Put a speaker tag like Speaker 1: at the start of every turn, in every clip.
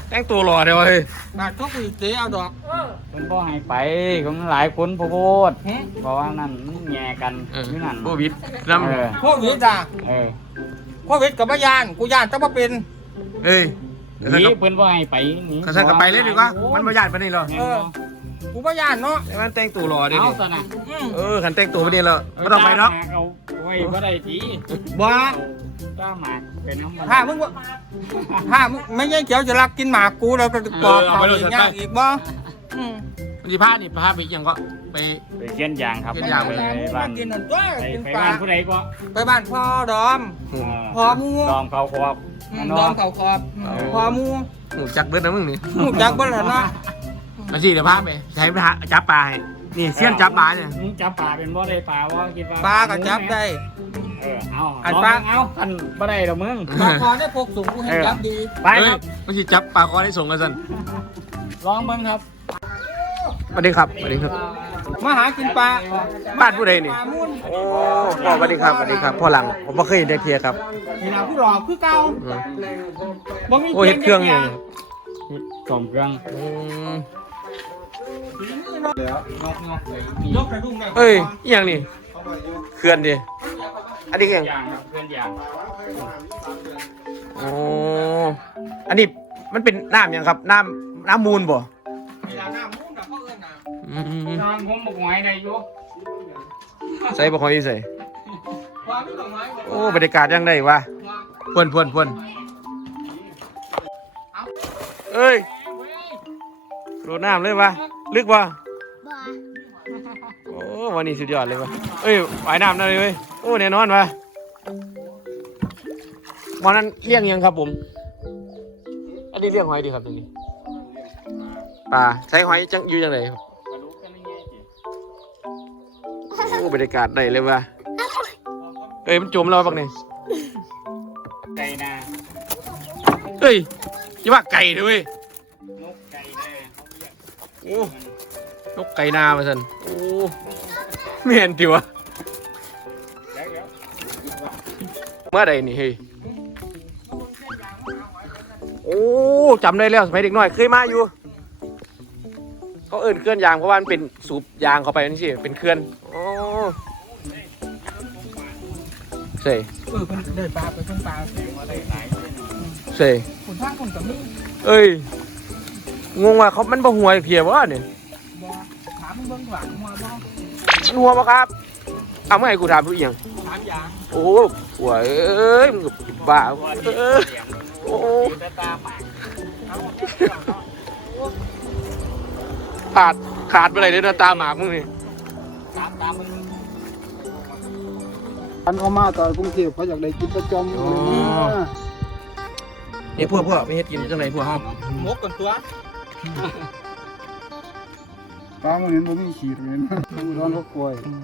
Speaker 1: แต่งตัวรอเดี๋ยวเฮ้ย
Speaker 2: บาดทุกอีกเสียเอาดอก
Speaker 3: มันก็ให้ไปของหลายคนโพดเพราะว่านั่นแย่กันอยู่นั่น
Speaker 1: โควิดน้ำ
Speaker 2: โควิดอ่ะโควิดกับพยานกูยานต้องมาเป็น
Speaker 1: เฮ้ย
Speaker 3: นี่เพิ่นว่าให้ไปนี่
Speaker 1: เขาสั่งกลับไปเลยดีกว่ามันประหยัดไปนี่เหรอ
Speaker 2: กูพยานเนาะ
Speaker 1: แต่มันแต่งตัวรอเดี๋ยว
Speaker 3: เอา
Speaker 1: นี้
Speaker 3: ตอนน่ะ
Speaker 1: ขันแต่งตัวไปนี่แล้วไม่ต้องไปหรอก
Speaker 3: เอาไว้บ่ได้ที
Speaker 2: บ้า
Speaker 3: ต้าหมากเป็นน้ำมัน
Speaker 2: ถ้ามึงไม่ใช่เขียวจะรักกินหมากกูแล้วก็กรอบเขาอีกอย่างอีกบ่
Speaker 1: มันจะพานี่พาไปยังก็ไป
Speaker 3: ไปเขียนยางครับ
Speaker 1: เขียนยางไป
Speaker 3: บ้าน
Speaker 2: กินหน่อยด้วย
Speaker 3: ไป
Speaker 2: กิน
Speaker 3: ไป
Speaker 2: ปลา
Speaker 3: บ้านผู้ใดก็
Speaker 2: ไปบ้านพ่อดอม พอมู
Speaker 3: ดอมเขาครอบ
Speaker 2: ดอมเขาขอบพอมู
Speaker 1: หมูจักเบิดนะมึงนี่
Speaker 2: หูจักบ่ล่ะเนาะ
Speaker 1: มาสิเดี๋ยวพาไปใช้จับปลาให้นี่เสี้ยนจับปลาเนี่ย
Speaker 3: มึงจับปลาเป็นบ่ได้ปลาว่าคิดว่า
Speaker 2: ปลาก็จับได้
Speaker 3: เอา
Speaker 2: อันปลา
Speaker 3: เอาอันบ่ได้ดอกมึง
Speaker 2: ปลาคอได้พกสูงกูให้จับดี
Speaker 3: ไปครับ
Speaker 1: ไม่ใช่จับปลาคอได้ส่งกันสัน
Speaker 3: ลองเบิ่งครับ
Speaker 1: สวัสดีครับสวัสดีครับ
Speaker 2: มาหากินปลา
Speaker 1: บ้านผู้ใดนี่
Speaker 2: ปลามุ่น
Speaker 1: โอ้พ่อสวัสดีครับสวัสดีครับพ่อหลังผมไม่เคยเห็นได้เทียครับ
Speaker 2: นี่นะผู้หลอกคือเก่าบ่มี
Speaker 1: โอ้เห็ดเครื่องอย่าง
Speaker 3: สมเครื่อง
Speaker 2: ยกกระดุมเนี่ย
Speaker 1: เอ้ยอหย่างนี่เขื่อนดิอันนี้อหย่าง
Speaker 3: ยางครับเครื่องยาง
Speaker 1: โอ้อันนี้มันเป็นน้ำหยังครับน้ำมูลบ่
Speaker 2: เวลาหน้ามุ่นน่ะเขาเอิ้นน่ะ
Speaker 3: นอนผมบอกหวยได้อยู่
Speaker 1: ใส่บ่คอยใส่
Speaker 2: ความไม่ต้องไม้
Speaker 1: โอ้บรรยากาศยังได้วะพวนเอ้ยโดดน้ำเลยวะลึกวะโอ้วันนี้สุดยอดเลยวะเอ้ยว่ายน้ำได้เลยเว้ยโอ้แน่นอนวะวันนั้นเลี้ยงยังครับผมอันนี้เลี้ยงหอยดีครับตรงนี้ปลาใช้หอยจังอยู่จังไงครับโอ้บรรยากาศได้เลยวะเอ้ยมันจมแล้วปักนี่
Speaker 3: ไก่นา
Speaker 1: เฮ้ยยี่ว่าไก่ด้วย
Speaker 3: นกไก่นา
Speaker 1: โอ้นกไก่นามาสันโอ้ไม่เห็นติวะเมื่อใดนี่เฮ้ยโอ้จำได้แล้วสมัยเด็กน้อยเคยมาอยู่เขาเอิ้นเคลื่อนยางเพราะว่ามันเป็นสูบยางเข้าไปนี่สิเป็นเคลื่อนโอ้เซ่
Speaker 2: เพิ่นได้ปลาไปเพิ่นปลา
Speaker 1: เซ่
Speaker 2: คุณทางคุณกับนี่
Speaker 1: เอ้ยงงว่าเขามันบ่หัวเพียวะเนี่ย
Speaker 2: บ่ถามมึงเบิ่งหลังหัวบ่
Speaker 1: มันหัวปะครับเอาเมื่อไหร่กูถามทุกอย่าง
Speaker 2: ถามอย่าง
Speaker 1: โอ้หัวเอ้ยมึงกับบ้าโอ้ขาดไปไหนเดี๋ยวตาหมากมึงนี่
Speaker 3: ตามมึง
Speaker 4: อันเขามาตอนกรุงเทพเขาอยากได้กินประจำ
Speaker 1: นี่พวกไม่เฮ็ดกินจังไรพวกเขา
Speaker 2: หมกกันตัว
Speaker 4: ปลามันเห็นบ่มีขีดเลยนะร้อนเขากล้วย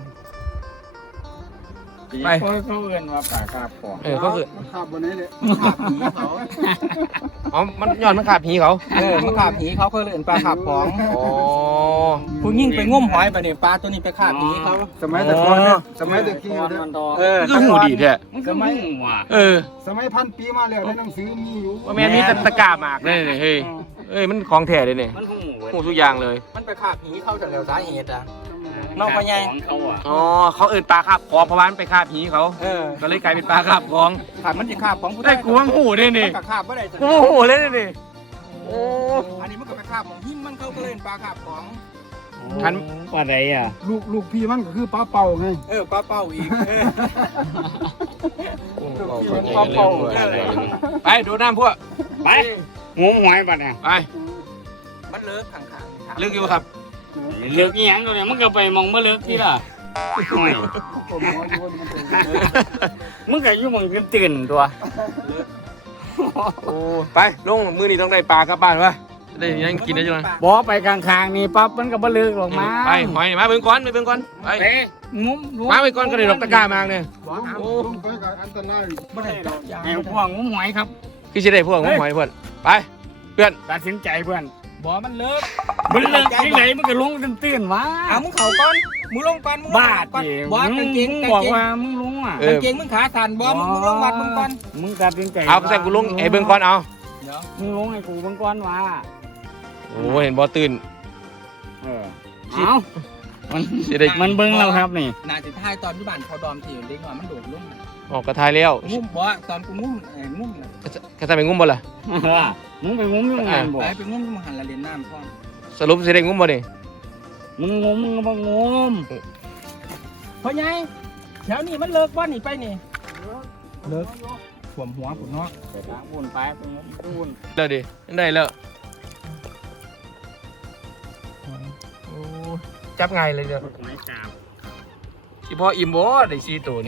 Speaker 1: ไป
Speaker 3: เขาเอื้อนว่าปลาคาบของ
Speaker 1: ก็คือ
Speaker 4: มันขาบบนนี้เลย
Speaker 2: ขาบผีเขา
Speaker 1: อ๋อมันย้อนมันขาดผีเขา
Speaker 2: มันขาบผีเขาเคยเล่นปลาขาบของ
Speaker 1: อ๋อ
Speaker 2: ผู้ยิ่งไปงมหอยไปเนี่ยปลาตัวนี้ไปขาบผีเขา
Speaker 4: สมัยแต่ก่อนเนี่ยสมัยแต่กี้
Speaker 3: มัน
Speaker 4: เนี่ย
Speaker 3: มันทอ
Speaker 1: คือหูดีแท้
Speaker 3: มันก็ไม่หัว
Speaker 4: สมัยพันปีมาแล้วในหนังสือมีอยู่
Speaker 1: ว่าแม่มีตะกร้าหมากเลยเฮ้ยเอ้ยมันของแท้เลยเนี่ย
Speaker 3: มันหู
Speaker 1: หูทุกอย่างเลย
Speaker 2: มันไปขาบผีเขาแต่แล้วสาเหตุอ่ะ นอกไปไง
Speaker 3: ของเขาอ่ะ
Speaker 1: อ๋อเขาเอิ้นปลาคาบของเพราะว่ามันไปคาบผีเขา ก็เลยกลายเป็นปลาคาบของ
Speaker 2: ขาบมันจะขาบของผู้
Speaker 1: ได้กูว่าหูเนี่ยนี่
Speaker 2: มันก็ขาบไม่ได้
Speaker 1: กูว่าหูเลยนี่โอ้
Speaker 2: อันนี้มันก็ไปขาบของหินมันเขาก็เล่นปลาขาบของ
Speaker 1: ทัน
Speaker 3: ปลาไหนอ่ะ
Speaker 4: ลูกพี่มันก็คือปลาเป่าไง
Speaker 2: ปลาเป้าอีก
Speaker 1: ไปดูน้ำพวก
Speaker 3: ไปงูหวยปะเนี่ย
Speaker 1: ไป
Speaker 2: มันเลิกขังๆ
Speaker 1: ลึกอยู่ครับ
Speaker 3: เลือกอีหยังตัวเนี่ยมึงก็ไปมองมาเลือกที่ล่ะห่วยมึงก็อยู่มึงตื่นตัว
Speaker 1: โอ้ไปลงมือนี่ต้องได้ปลากลับบ้านวะได้ยังกินได้ยังไง
Speaker 3: บ่ไปข้างๆนี่ปั๊บมันก็บ่เลือกหรอกมา
Speaker 1: ไปหอยมาเบิ่งก่อนไปเบิ่งก่อนไป
Speaker 3: เอ๊ะงุ้ม
Speaker 1: มาไปก่อนก็ได้ดอกตะกร้ามากเนี่ย
Speaker 4: โอ้ลงไปกับอันตราย
Speaker 2: ไม่ได้จับยา
Speaker 3: ไอ้พวกงุ้มหวยครับ
Speaker 1: คือจะได้พวกหอยเพื่อนไปเพื่อน
Speaker 3: ตัดสินใจเพื่อน
Speaker 2: บ่มันเลิก
Speaker 3: มันเลือกที่ไหนมันก็ลงตื่นวะ
Speaker 2: มึงเข่าก่อนมึงลงก่อนมึง
Speaker 3: บ้า
Speaker 2: ก่อน
Speaker 3: จี
Speaker 2: บ่กางเกง
Speaker 3: บอกว่ามึงลงอ่ะ
Speaker 2: กางเกงมึงขาสั่นบ่มึงลงวัดมึงก่อน
Speaker 3: มึงตัดสินใจ
Speaker 1: เอาใส่กูลงไอ้เบิ่งก่อนเอา
Speaker 2: เดี๋ยว
Speaker 3: มึงลงให้กูเบิ่งก่อนว่า
Speaker 1: โอ้เห็นบ่ตื่น
Speaker 3: เอ้ามัน
Speaker 1: สิได้
Speaker 3: มันเบิ่งแล้วครับนี่
Speaker 2: นาสิท้ายตอนที่บ้านพอดอมที่เด็กน้อยมันโดดลุ่ม
Speaker 1: ออกกระทายแล้ว
Speaker 2: งุ้มบ่ตอนกูงุ้มงุ้มน่ะ
Speaker 1: กระทายไปงุ้มบ่ล่ะ
Speaker 3: มึงไปงมอยู่งานบ่
Speaker 2: ไปงุ้มหันละเล่นน้ำพ่อ
Speaker 1: สรุปสิได้งุ้มบ่นี่
Speaker 3: มึงงมมึงก็บ่งม
Speaker 2: พ่อใหญ่แถวนี้มันเลิกว่านี่ไปนี่เลิกถ่วมหัวผมเนาะ
Speaker 3: ไปทางปูนไปไปงมปูน
Speaker 1: แล้วดิได้แล้วโอ้จับไงเลยเด้อ
Speaker 3: ไม้กาบ
Speaker 1: สิพออิ่มบ่ได้4ตัวนี่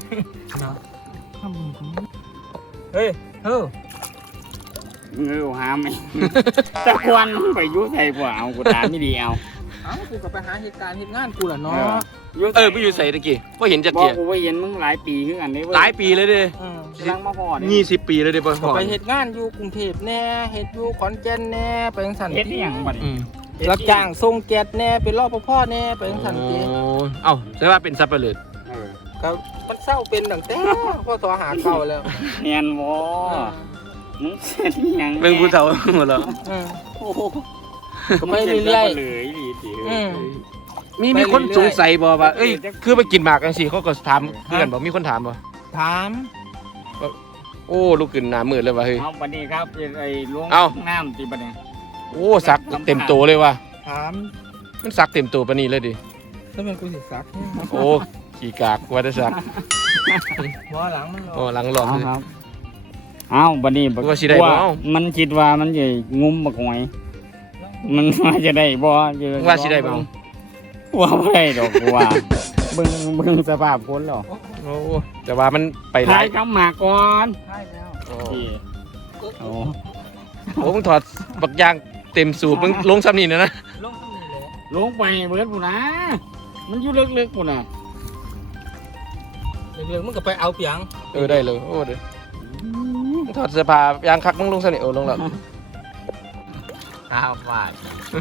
Speaker 2: เฮ้ยเฮ้ย
Speaker 3: หาไม่ตะควันมึงไปอยู่ใส่บ่เอากูตามไม่ดีเอา
Speaker 2: เอ้ากูก็ไปหาเหตุการณ์เหตุงานกูล่ะเนาะ
Speaker 1: ไปอยู่ใส่ตะกี้บ่เห็นจัก
Speaker 3: บอ
Speaker 1: เที่
Speaker 3: ก
Speaker 1: ย
Speaker 3: กูไปเห็นมึงหลายปีคือกันเด้เว้ย
Speaker 1: หลายปีเลยเด้
Speaker 3: กำลังมาพอนี่
Speaker 1: 20 ปีเลยเด้บ่พอ
Speaker 2: ไปเหตุงานอยู่กรุงเทพแน่เหตุอยู่ขอนแก่นแน่ไปจังสัน
Speaker 3: เฮ็ดอีหยังบัด
Speaker 1: อื
Speaker 3: นี้
Speaker 1: ม
Speaker 2: รับจ้างส่งแก๊สแน่เป็นรอบพ่อแน่ไปจังสันติ
Speaker 1: โอ้เอ้าแสดงว่าเป็นสับปะเลอ
Speaker 2: ก็มันเศร้าเป็นตั้งแต่พ่อตัวหาเก่าแล้ว
Speaker 3: เนียนบ่มึงเฮ็ดอีหยัง
Speaker 1: เบิ่งผู้เฒ่าหมดแล้ว
Speaker 3: โอ้โห
Speaker 2: ก็ไม่เรื่อย
Speaker 3: เลยดีดี
Speaker 1: มีคนสงสัยบ่ว่าเอ้ยคือไปกินหมากจังซี่เขาก็ถามคือกันบ่มีคนถามบ่
Speaker 2: ถาม
Speaker 1: โอ้ลูกขึ้นหน้ามืดเลยว่ะเฮ้ย
Speaker 3: เอาบัดนี้ครับไอ้ลวง
Speaker 1: เอา
Speaker 3: น้ำตีบัดนี้
Speaker 1: โอ้สักเต็มตัวเลยว่ะ
Speaker 2: ถาม
Speaker 1: มันสักเต็มตัวปานนี้เลยดิ
Speaker 2: แล้วมันกูสิซัก
Speaker 1: โอ้ขี้กากว่าได้สัก
Speaker 2: หัวหลังมันร
Speaker 1: โอ้
Speaker 2: อ
Speaker 1: หลังหลอม
Speaker 3: เอา
Speaker 1: เลย
Speaker 3: ครับเอาบัดนี้
Speaker 1: ว่าสิได้บ่
Speaker 3: มันคิดว่ามันจะงุ้มบักหอย มันว่าจะได้บ่
Speaker 1: ว่าสิได้บ่
Speaker 3: ว่าบ่ได้ดอกกูว่าเบิ่งสภาพคนแล้ว
Speaker 1: โอ้แต่ว่ามันไปหลา
Speaker 3: ถ่าย ยคำมาก่อน
Speaker 2: ใช่แล้ว
Speaker 1: โอ้
Speaker 3: โอ้
Speaker 1: โอ้มึงถอดบักยางเต็มสูบมึงลงซ้ำนี่นะ
Speaker 2: ลงตรงนี้เลย
Speaker 3: ลงไปเบิดพุ่นนะมันอยู่ลึกๆพุ่นน่ะ
Speaker 2: เรื่องมึงก็ไปเอาเปียง
Speaker 1: ได้เลยโอ้เด้อมึงถอดเสื้อผ้ายางคักมึงลงซ้ำนี่ลงแล้ว
Speaker 3: ข้าวฟาด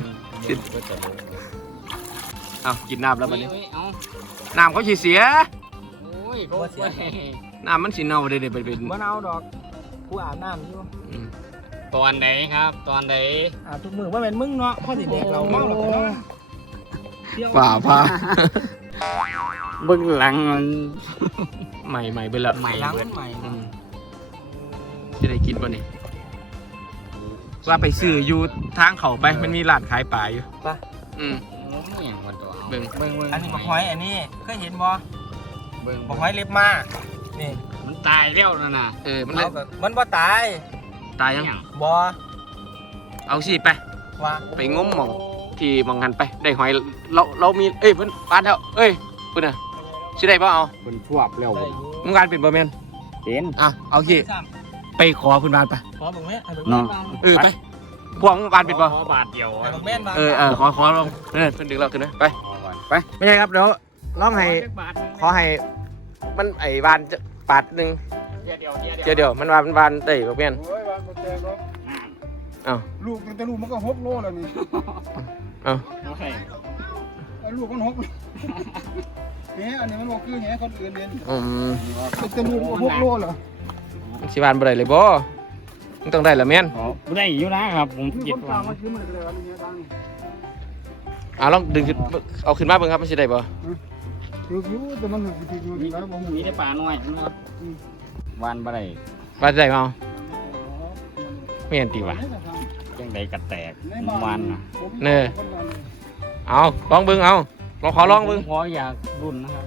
Speaker 1: เอากินน้ำแล้วบัดนี้
Speaker 3: เอา
Speaker 1: น้ำเขาสิเสีย
Speaker 3: โอ้ยเขาเสีย
Speaker 1: น้ำมันสิเน่าเด้ไปเป็น
Speaker 2: มันเอาดอกกูอาบน้ำอยู่
Speaker 1: อืม
Speaker 3: ตอนไหนครับ ตอนไหน
Speaker 2: อาบทุกมือว่าเป็นมึงเนาะพ่อสิเด็กเราเมาแล้วก็เนาะเที่ยว
Speaker 1: ป่าพา
Speaker 3: เบื้องหลังมัน
Speaker 1: ใหม่ไปละ
Speaker 3: ใหม่
Speaker 2: ล้าง
Speaker 3: เบิด
Speaker 2: ใหม่
Speaker 1: อืมจะได้กินป่ะนี่ว่าไปซื้ออยู่ทางเขาไปมันมีร้านขายปลาอยู่
Speaker 2: ปะ
Speaker 1: อืม
Speaker 3: อย่างวันตัว
Speaker 1: เบิ่ง
Speaker 3: เบิ่ง
Speaker 2: อันนี้บักหอยอันนี้เคยเห็นบ่
Speaker 3: เบิ่ง
Speaker 2: บักหอยเล็บมานี่
Speaker 3: มันตายแล้วนั่นน่ะ
Speaker 1: มันเลย
Speaker 2: เอาแบบมันบ่ตาย
Speaker 1: ตายยัง
Speaker 2: บ่
Speaker 1: เอาสิไป
Speaker 2: ว่า
Speaker 1: ไปงมหมองที่หมองหันไปได้หอยเรามีเพิ่นปานแล้วเเพิ่นน่ะสิได้บ่เอา
Speaker 3: เป็นพวบแล้ว
Speaker 2: ได้อยู่
Speaker 1: มึงงานเป็นบ่แม่น
Speaker 3: เห็น
Speaker 1: อ่ะเอาสิไปขอเพิ่นบานไป
Speaker 2: ขอบักแม่ให้บัก
Speaker 3: เนาะ
Speaker 2: แม่บ้าง
Speaker 1: ไปพวกมึงบานเป็นบ่
Speaker 3: บาทเดียว
Speaker 2: ให้บักแม่บ้าง
Speaker 1: ขอลองเพิ่นดึงเราขึ้นนะไปไม่ใช่ครับเดี๋ยวลองให้ขอให้มันไอ้บานจะปาดนึงเดี๋ยวมันบานได้บ่แม่น
Speaker 4: โอ้ยวางกระแจเนาะ
Speaker 1: เอ้า
Speaker 4: ลูกแต่ลูกมันก็6 โลแล้วนี่
Speaker 1: เอ้า
Speaker 4: ไอ้ลูกมัน6 โลแหอันนี้มันบ่คือแหคนอื่นเด่น
Speaker 1: อืม
Speaker 4: แต่ลูกมันก็6 โลแล้ว
Speaker 1: มันสิบานบ่ได้เลยบ่มึงต้องได้ละแม่น
Speaker 3: ได้อยู่นะครับผม
Speaker 4: มี
Speaker 3: คิด
Speaker 4: คน
Speaker 3: ว่า
Speaker 4: ตามมาซื้อมันเลยอันนี้ดัง
Speaker 1: ลองดึงขึ้นเอาขึ้นมาเบิ่งครับมันสิได้บ่
Speaker 4: ถืออยู่แต่มันถืออยู่นี่แล้วบ่ฮู้
Speaker 3: มีแต่ปลาน้อยนะครับวันบ่ได้
Speaker 1: ว่าสิได้บ่เอาแม่นติวะ
Speaker 3: จังใดกระแตกวันน่ะ
Speaker 1: เน่เอาลองเบิ่งเอาลองขอลองเบิ่ง
Speaker 3: ขออยากรุ่นนะครับ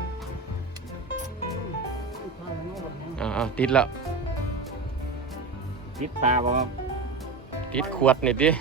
Speaker 1: ติดแล้ว
Speaker 3: ติดตาบ่ครับ
Speaker 1: ติดขวดนี่ดิ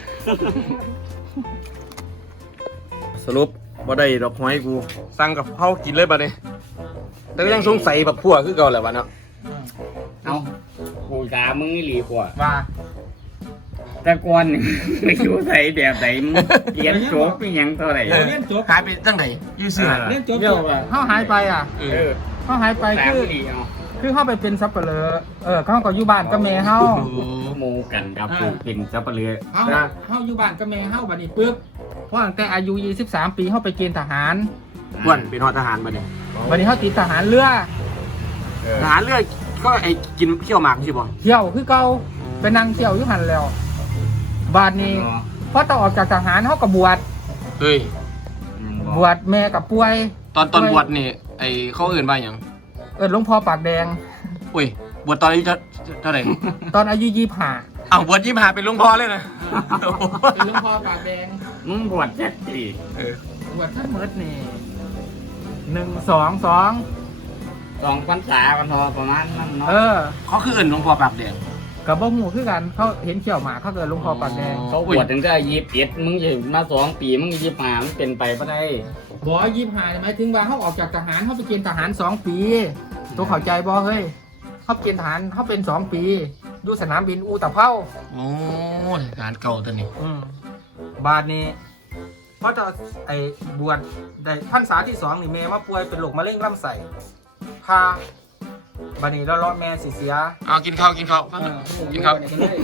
Speaker 1: สรุปบ่ได้ดอกหอยกูสั่งกับเฮากินเลยบัดนี้แต่ก็ยังสงสัยบักพั่วคือเก่าแหละบัดเนาะ
Speaker 3: เอากูตามึงนี่หลีกว่า
Speaker 2: ว่า
Speaker 3: แต่ก่อนนี่ ไปอยู่ใส่แบบไหนมึงเรียนจบเป็นหยังเท่าไหร่
Speaker 2: เรียนจบ
Speaker 1: หายไปจังไดอยู่ซื่อ
Speaker 2: เรียนจบ
Speaker 3: เดี๋ยวว่า
Speaker 2: เฮาหายไปอ่ะ
Speaker 1: เอ
Speaker 3: เอ
Speaker 1: อ
Speaker 3: อ
Speaker 2: เฮาหายไป
Speaker 3: ตาม
Speaker 2: คือ
Speaker 3: หลีเอา
Speaker 2: คือเฮาไปเป็นซับเปลือเขาก็อยู่บ้านกับแม่เฮา
Speaker 3: โมกันครับกูเป็นซับเปลือ
Speaker 2: เฮาอยู่บ้านกับแม่เฮาบัดนี้ปึ๊บพอตั้งแต่อายุ23 ปีเฮาไปเกณฑ์ทหาร
Speaker 1: อ้วนเป็นฮอดทหารบัดนี้
Speaker 2: บัดนี้เฮาติดทหารเรือ
Speaker 1: ทหารเรือก็ไอ้กินเขี้ยวหมากใช่บ่
Speaker 2: เที่ยวคือเก่า
Speaker 1: อ๋อ
Speaker 2: ไปนั่งเที่ยวอยู่หันแล้วบาดนี้พอต้องออกจากทหารเขาก็บวช
Speaker 1: เฮ้ย
Speaker 2: บวชแม่กับป่วย
Speaker 1: ตอนบวชนี่ไอ้เขาเอื่นว่าอย่าง
Speaker 2: หลวงพ่อปากแดง
Speaker 1: อุ้ยบวชตอนอายุเท่าไหร่
Speaker 2: ตอนอายุ25
Speaker 1: อ้าวบวช25เป็นหลวงพ่อเลยนะ
Speaker 2: เป็นหลวงพ่อปากแดง
Speaker 3: มึงบวชแค่ปี
Speaker 2: บวชท่านเมิดนี่1 2
Speaker 3: 2 พรรษาวันทอประมาณนั้น
Speaker 2: 2
Speaker 3: เนาะ
Speaker 1: เขาคือเอื่นหลวงพ่อปากแดง
Speaker 2: กับบ่หูคือกันเขาเห็นเขียวหมาเขาเกิดหลวงพ่อปากแดง
Speaker 3: เขาบวชถึงก็21มึงจะมา2 ปีมึง25มันเป็นไปบ่ได้
Speaker 2: บ่25หมายถึงว่าเขาออกจากทหารเขาไปเกณฑ์ทหาร2 ปีตัวเข้าใจบ่เฮ้ยเขาเกณฑ์ทหารเขาเป็น2 ปีดูสนามบินอูตะเภา
Speaker 1: โอ้ยงานเก่าตัวนี้
Speaker 2: บาทนี้เพราะจะไอ้บวชได้พรรษาที่2นี่แม่ว่าป่วยเป็นโรคมะเร็งลำไส้พาบาดนี้แล้วรอดแม่สิเสีย
Speaker 1: เอากินข้าวกินข้าวกินข้าว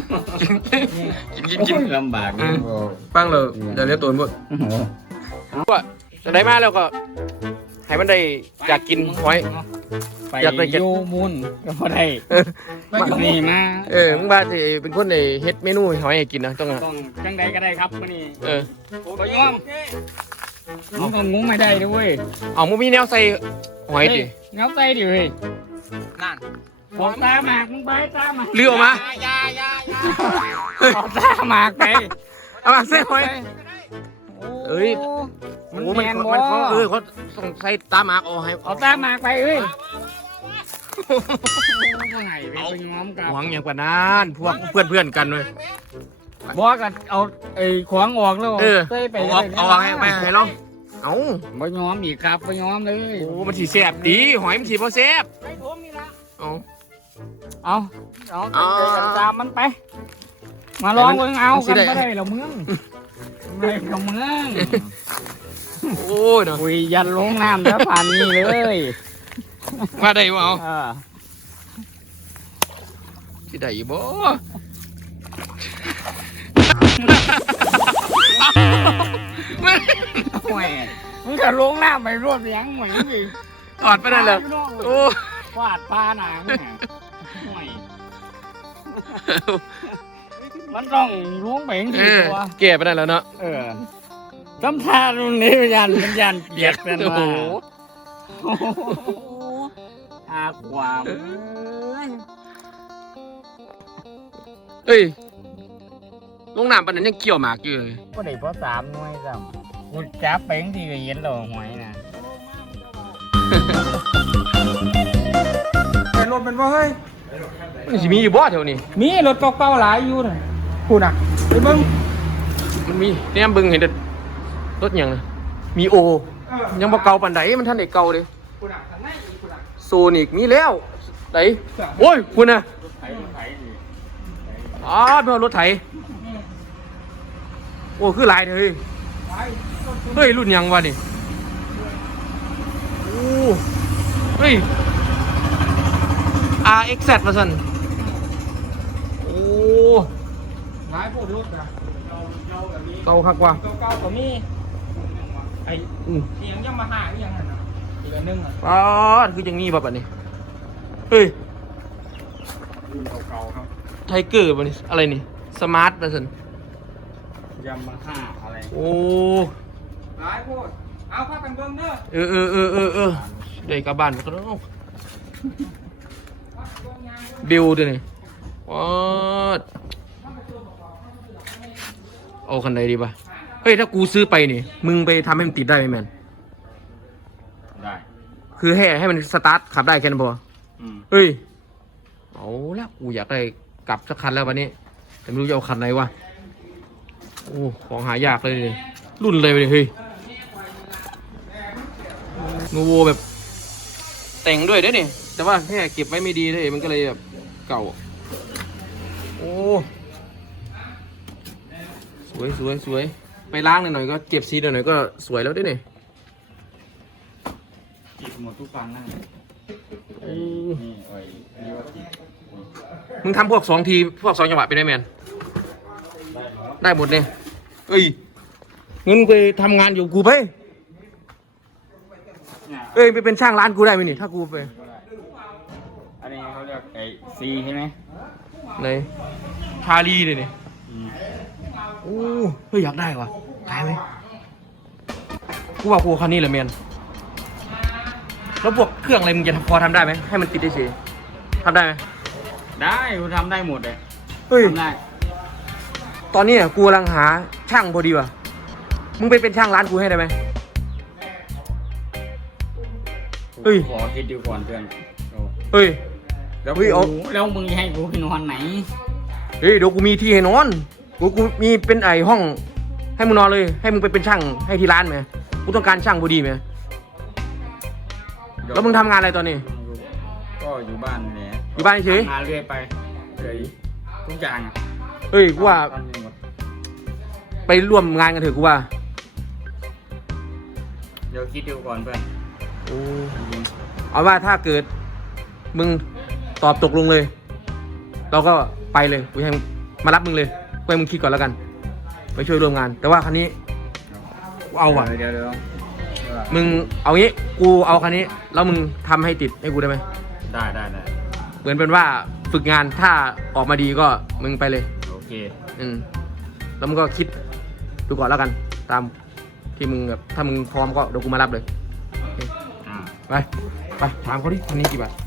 Speaker 1: กิน
Speaker 3: ลำบาก
Speaker 1: ปั้งเลยเดี๋ยวเรียกตัวหมดว่าจะได้มาแล้วก็ให้มันได้อยากกินหอย
Speaker 3: ไป
Speaker 1: อยากไปเก็บ
Speaker 3: ยูมุนก็บ่ได้นี่มา
Speaker 1: มึงบ้าที่เป็นคนในเฮ็ดเมนูหอยให้กินนะต้องอ่ะ
Speaker 3: ต้องจังใดก็ได้ครับมื้อนี้
Speaker 2: บ่ยอม
Speaker 3: มึงก็งุ้มไม่ได้ด้วย
Speaker 1: เอามึงมีแนวใส่หอยดิ
Speaker 3: เงาใจดิเฮ้ย
Speaker 2: นั่น
Speaker 3: บอกตาหมากมึงไปตาหมาก
Speaker 1: เลือกออกมา
Speaker 3: บอกตาหมากไป
Speaker 1: เอามาใส่หอย เอ้ย
Speaker 3: มัน
Speaker 1: โอ้
Speaker 3: แมนบ่
Speaker 1: เขาเขาต้องใส่ตาหมากเอาให้
Speaker 3: เอาตาหมากไปเอ้ยว่าไงไปเป็นง้อมกับ
Speaker 1: หวังอย่างกว่านั้นพวกเพื่อนกันเลย
Speaker 3: บอกกันเอาไอ้ของออกแล้ว
Speaker 1: เอา
Speaker 3: ไป
Speaker 1: เอาให้ลองเอา
Speaker 3: บ่ย้อมอีกครับบ่ย้อมเลย
Speaker 1: โอ้มันสีแสบดีหอยมันสีพอแสบเอา
Speaker 3: เอาใจกันตามมันไป มาลองเบิ่งเอากันบ่ได้หรอกมึงไม่ได้หรอกมึง
Speaker 1: โอ้ยเนาะ
Speaker 3: คุยยันลงน้ำแล้วผ่านนี่เลย
Speaker 1: มาได้บ่เอา
Speaker 3: เออ
Speaker 1: ที่ได้บ่
Speaker 3: แหม่มึงจะลงน้ำไปรวดยังเหมือนดิ
Speaker 1: ถอดไปได้เลยโอ้
Speaker 3: ฟาดปลาหนามึงห่วยมันต้องล้วงไปอย่าง
Speaker 1: เอ
Speaker 3: นี้
Speaker 1: อ
Speaker 3: ตัว
Speaker 1: แก่ไปได้แล้วเนาะ
Speaker 3: จำท่ารุ่นนี้เป็นยันเปียกเป็น
Speaker 1: โอ้โห
Speaker 3: ว่าอาความ
Speaker 1: เอ้ยลงน้ำปานนั้นยังเกี่ยวหมากอยู่เลย
Speaker 3: ก็ได้พอ3 หน่วยซ้ำกูจับไปอย่างที่ก็เห็นแล้วหวยนะ
Speaker 2: ไอ้รถเป็นบ่เฮ้ย
Speaker 1: มันสิมีอยู่บ่แถวนี้
Speaker 2: มีรถเก่าๆหลายอยู่น่ะพูดน่ะไปเบิ่ง
Speaker 1: มันมีเนี่ยบึงเห็นแต่รถหยังนะมีโอยังบ่เก่าปานใดมันทันได้เก่าเด้
Speaker 2: พูดน่ะข้างในอีกพูดน่ะ
Speaker 1: โซนิกมีแล้วไหนโอ้ยคุณน่ะ
Speaker 3: ไถดิ
Speaker 1: อ๋อเป็นรถไถโอ้คือหลายเด้อเฮ้ย
Speaker 2: ไป
Speaker 1: เฮ้ยรุ่นหยังวะนี่โอ้เฮ้ย RXZ มาสั่นโอ้
Speaker 2: หลายโพดรถน่ะ
Speaker 1: เก่าคักว่ะ
Speaker 2: เก่าๆก็มีไอ้
Speaker 1: อือ
Speaker 2: เสียงยังมาหาอีหยังนั่นน่ะอีกอันหนึงอ่ะ
Speaker 1: อ๋อคือจังนี้แบบนี้เฮ้ย
Speaker 3: เก่าๆครับ
Speaker 1: ไทเกอร์มันอะไรนี่สมาร์ทมาสั่น
Speaker 3: ยามาฮ่าอะไร
Speaker 1: โอ้
Speaker 2: หลายโพดเอาพากันเบิ่งเด้อ
Speaker 1: เออเดี๋ยวกลับบ้านก็ต้องบิวด้วยนี่ว้าเอาคันใดดีป่ะเฮ้ยถ้ากูซื้อไปนี่มึงไปทำให้มันติดได้ไหมแมน
Speaker 3: ได้
Speaker 1: คือให้มันสตาร์ทขับได้แค่นั้นพอเฮ้ยเอาแล้วกูอยากได้กลับสักคันแล้ววันนี้แต่ไม่รู้จะเอาคันไหนวะโอ้ของหายากเลยนี่รุ่นเลยเฮ้ยนูโวแบบแต่งด้วยได้นี่แต่ว่าแค่เก็บไว้ไม่ดีเลยมันก็เลยแบบเก่าโอ้สวยไปล้างหน่อยก็เก็บซีหน่อยก็สวยแล้วด้วยนี่
Speaker 3: จิตหมดทุกฟังนั่นนี่โอ้ยนี่ว่าจิต
Speaker 1: มึงทำพวก2 ทีพวก2 จังหวะไปได้แมนได้หมดเลยเอ้ยเงินไปทำงานอยู่กูไปเอ้ยไปเป็นช่างร้านกูได้ไหมนี่ถ้ากูไป
Speaker 3: อันนี้เขาเรียกไอ้ซีใช่ไหม
Speaker 1: ไหนชาลีเลยนี่โอ้เฮ้ยอยากได้ว่ะขายไหมกูว่ากูเอาคันนี้แหละเมียนแล้วพวกเครื่องอะไรมึงจะพอทำได้ไหมให้มันติดได้เฉยทำได้ไหม
Speaker 3: ได้กูทำได้หมดเลย
Speaker 1: เฮ้ย
Speaker 3: ทำได้
Speaker 1: ตอนนี้กูกำลังหาช่างพอดีว่ะมึงไปเป็นช่างร้านกูให้ได้ไหมเฮ้ย
Speaker 3: ขอคิดดูก่อนเพื่อน
Speaker 1: เฮ้ย
Speaker 3: แล้ว
Speaker 1: เฮ้ยเอา
Speaker 3: แล้วมึงจะให้กูไปนอนไหน
Speaker 1: เฮ้ยเดี๋ยวกูมีที่ให้นอนกูมีเป็นไอห้องให้มึงนอนเลยให้มึงไปเป็นช่างให้ที่ร้านไหมกูต้องการช่างพอดีไหมแล้วมึงทำงานอะไรตอนนี้
Speaker 3: ก็อยู่บ้านเนี่ย
Speaker 1: อยู่บ้านเฉย
Speaker 3: ทำงานเรื่อยไปเลยทุกอย่างอะ
Speaker 1: เฮ้ยกูว่า
Speaker 3: ทำหมด
Speaker 1: ไปร่วมงานกันเถอะกูว่า
Speaker 3: เดี๋ยวคิดดูก่อนเพื่อน
Speaker 1: เอาว่าถ้าเกิดมึงตอบตกลงเลย เราก็ไปเลยกูให้มึงมารับมึงเลยกูให้มึงคิดก่อนแล้วกันไปช่วยร่วมงาน แต่ว่าคันนี้กูเอาว่ะ
Speaker 3: เดี๋ยว
Speaker 1: มึงเอางี้กูเอาคันนี้แล้วมึงทำให้ติดให้กูได้ไหม
Speaker 3: ได้
Speaker 1: เหมือนเป็นว่าฝึกงานถ้าออกมาดีก็มึงไปเลย
Speaker 3: โอเค
Speaker 1: แล้วมึงก็คิดดูก่อนแล้วกัน ตามที่มึงแบบถ้ามึงพร้อมก็เดี๋ยวกูมารับเลย
Speaker 3: อ่า
Speaker 1: ไปถามเขาดิคันนี้กี่บาท